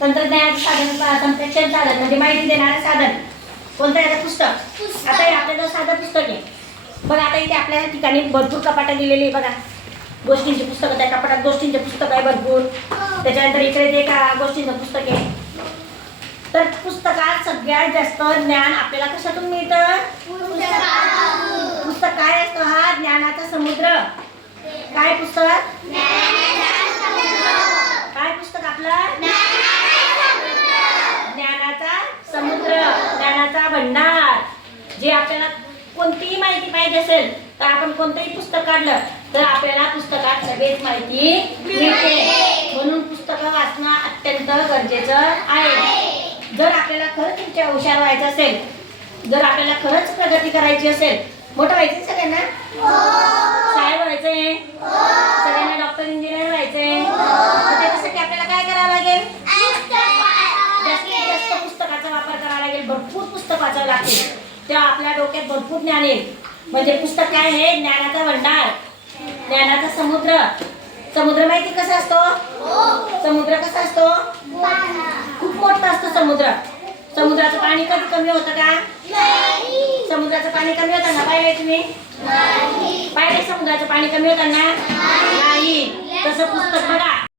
तंत्रज्ञानाचं साधन अ, संप्रेषण साधन म्हणजे माहिती देणारं साधन. कोणतं आहे पुस्तक? आता हे आपल्याजवळ साधं पुस्तक आहे. बघा आता इथे आपल्या ठिकाणी भरपूर कपाटं दिलेली आहे बघा. गोष्टींची पुस्तकं त्या कपाटात गोष्टींचे पुस्तक आहे भरपूर. त्याच्यानंतर इकडे ते एका गोष्टींचं पुस्तक आहे. तर पुस्तकात सगळ्यात जास्त ज्ञान आपल्याला कशातून मिळतं? पुस्तक काय असतं हा? ज्ञानाचा समुद्र. काय पुस्तक काय पुस्तक आपलं ज्ञानाचा समुद्र ज्ञानाचा भंडार जे आपल्याला कोणतीही माहिती पाहिजे असेल तर आपण कोणतंही पुस्तक काढलं तर आपल्याला पुस्तकात लगेच माहिती मिळते. म्हणून पुस्तकं वाचणं अत्यंत गरजेचं आहे. जर आपल्याला खरंच तुमच्या हुशार व्हायचं असेल जर आपल्याला खरंच प्रगती करायची असेल मोठं व्हायचं सगळ्यांना? साहेब व्हायचंय. वाचावं लागतील तेव्हा आपल्या डोक्यात भरपूर ज्ञान येईल. म्हणजे पुस्तक काय आहे? ज्ञानाचा भंडार. ज्ञानाचा समुद्र. समुद्र माहिती कसा असतो? समुद्र कसा असतो? खूप मोठा असतो समुद्र. समुद्राचं पाणी कधी कमी होतं का? समुद्राचं पाणी कमी होतं ना पाहिले तुम्ही पाहिले समुद्राचं पाणी कमी होतं ना नाही. तसं पुस्तक बघा.